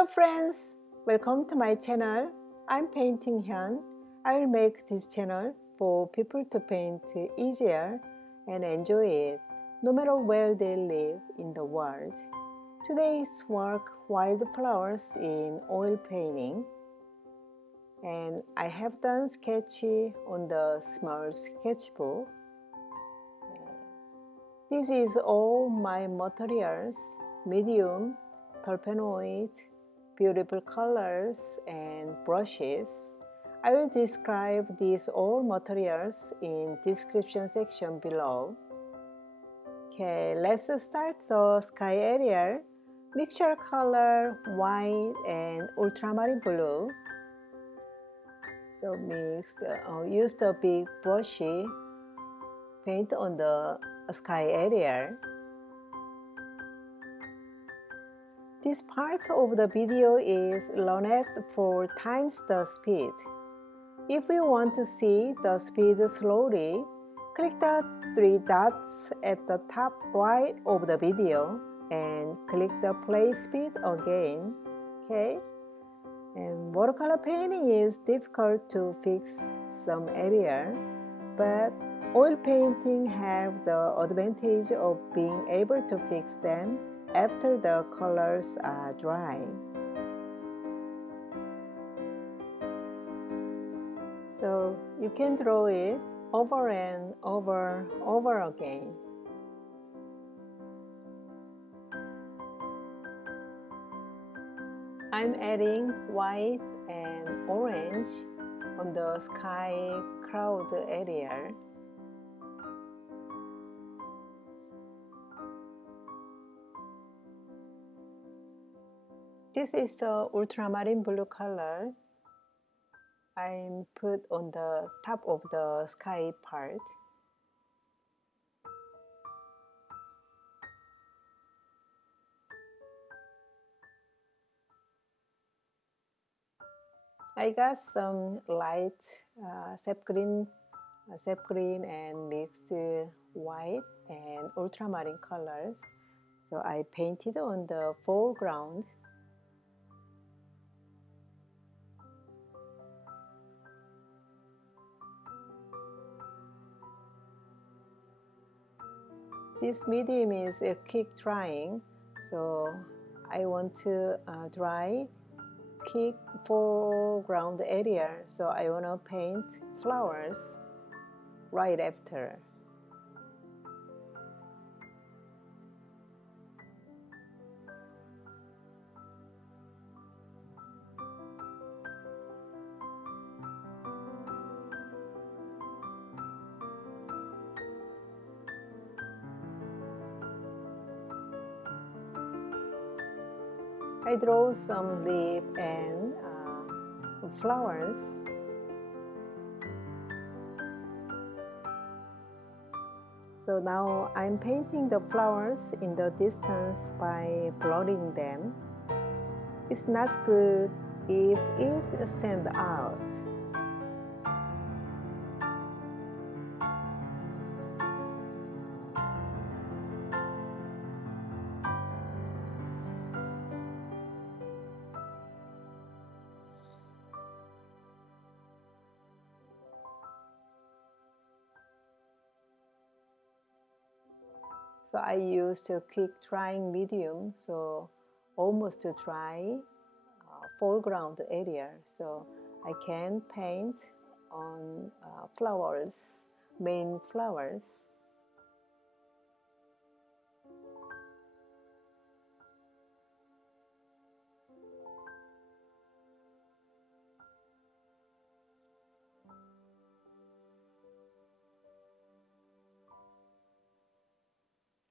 Hello friends, welcome to my channel. I'm Painting Hyun. I will make this channel for people to paint easier and enjoy it, no matter where they live in the world. Today's work wildflowers in oil painting, and I have done sketch on the small sketchbook. This is all my materials: medium, Terpenoid, beautiful colors and brushes. I will describe these all materials in description section below. Okay, let's start the sky area. Mixture color white and ultramarine blue. So use the big brush, paint on the sky area. This part of the video is learned 4 times the speed. If you want to see the speed slowly, click the 3 dots at the top right of the video and click the play speed again. Okay? And watercolor painting is difficult to fix some area, but oil painting have the advantage of being able to fix them after the colors are dry. So you can draw it over and over again. I'm adding white and orange on the sky cloud area. This is the ultramarine blue color I'm put on the top of the sky part. I got some light sap green and mixed white and ultramarine colors. So I painted on the foreground. This medium is a quick drying, so I want to dry quick foreground area, so I want to paint flowers right after. I draw some leaf and flowers. So now I'm painting the flowers in the distance by blurring them. It's not good if it stands out. So I used a quick drying medium, so almost dry foreground area, so I can paint on flowers, main flowers.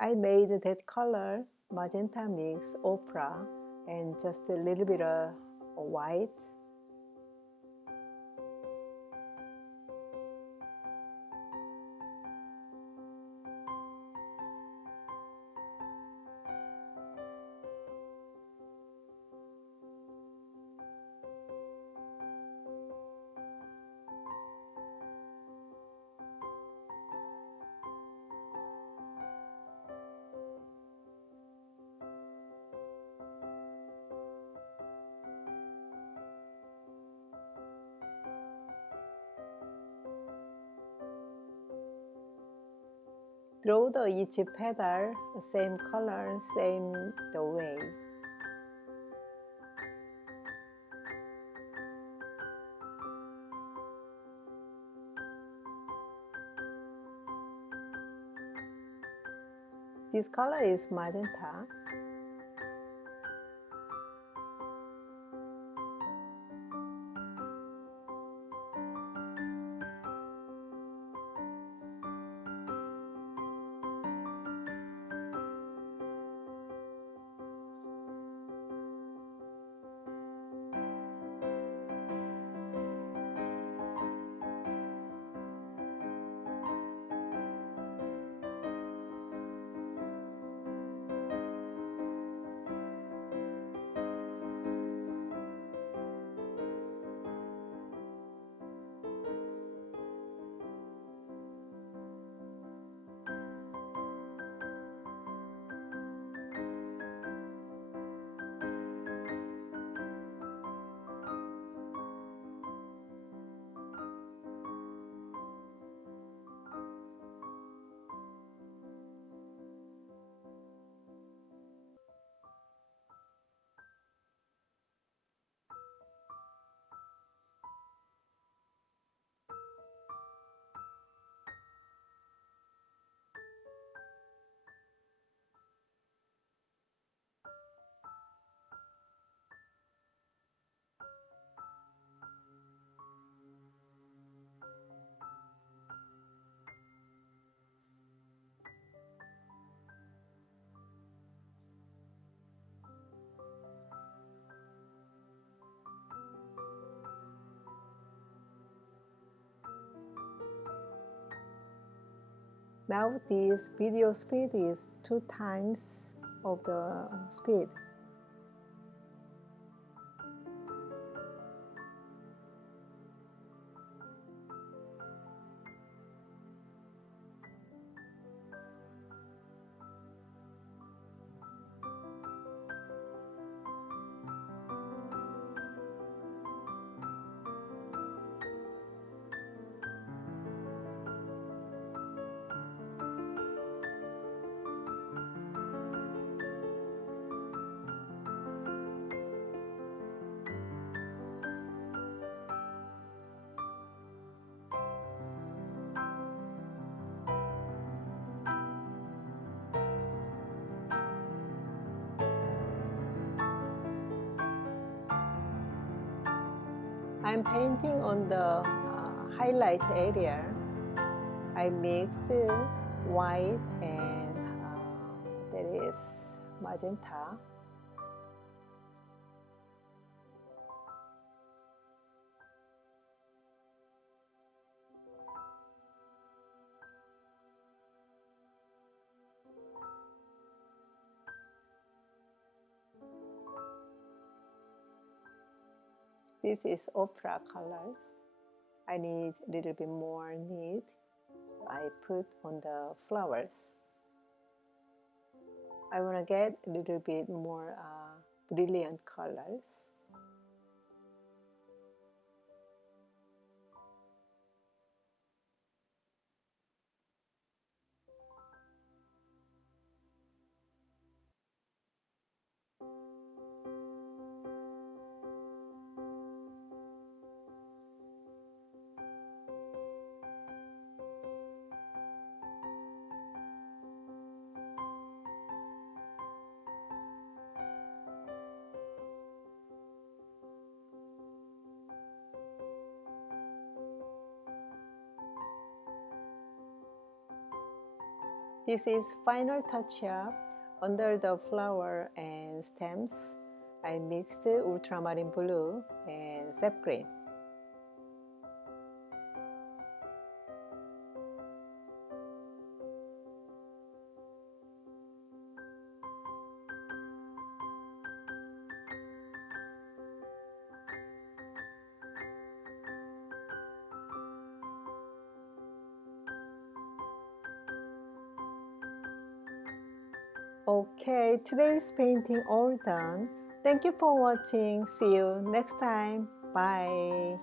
I made that color magenta mix opera and just a little bit of white. Draw each petal same color, same the way. This color is magenta. Now this video speed is 2 times of the speed. I'm painting on the highlight area. I mixed white and there is magenta. This is opera colors. I need a little bit more neat, so I put on the flowers. I want to get a little bit more brilliant colors. This is final touch-up. Under the flower and stems, I mixed ultramarine blue and sap green. Okay, today's painting all done. Thank you for watching. See you next time. Bye.